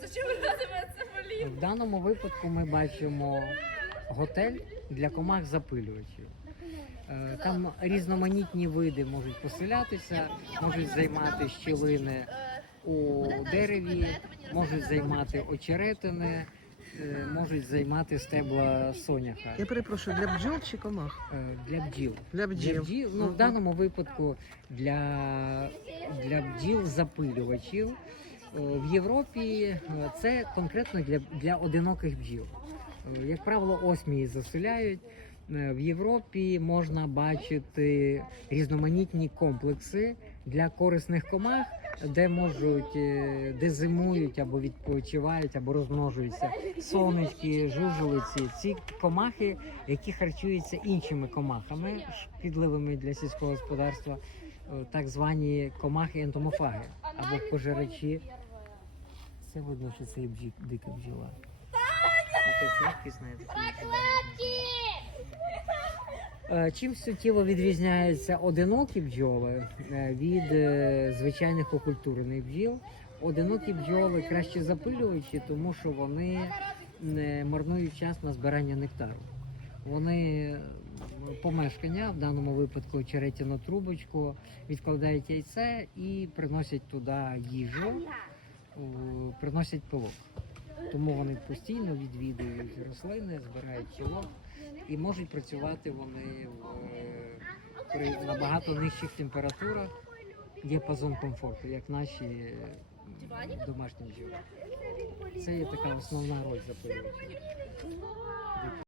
Зачем ви називаєте болів? В даному випадку ми бачимо готель для комах запилювачів. Е, Там різноманітні види можуть поселятися, можуть займати щілини у дереві, можуть займати очеретини, е, можуть займати стебла соняха Я перепрошую, для бджол чи комах? Е, для бджіл. Для бджіл. Для бджіл, ну, в даному випадку для, для бджіл запилювачів. Е, В Європі е, це конкретно для, для одиноких бджіл. Е, Як правило, осмії заселяють. В Європі можна бачити різноманітні комплекси для корисних комах, де можуть, де зимують або відпочивають, або розмножуються сонечки, жужелиці. Ці комахи, які харчуються іншими комахами, шкідливими для сільського господарства, так звані комахи ентомофаги або пожирачі. Це видно, що це бджі, дика знаю. Е, Чим суттєво відрізняються одинокі бджоли е, від е, звичайних окультурених бджіл? Одинокі бджоли краще запилювачі, тому що вони не марнують час на збирання нектару. Вони е, помешкання, в даному випадку черетяну трубочку, відкладають яйце і приносять туди їжу, приносять пилок. Тому вони постійно відвідують рослини, збирають пилок і можуть працювати вони в, е, при набагато нижчих температурах. Діапазон комфорту, як наші е, домашні бджоли. Це є така основна роль запилювачів.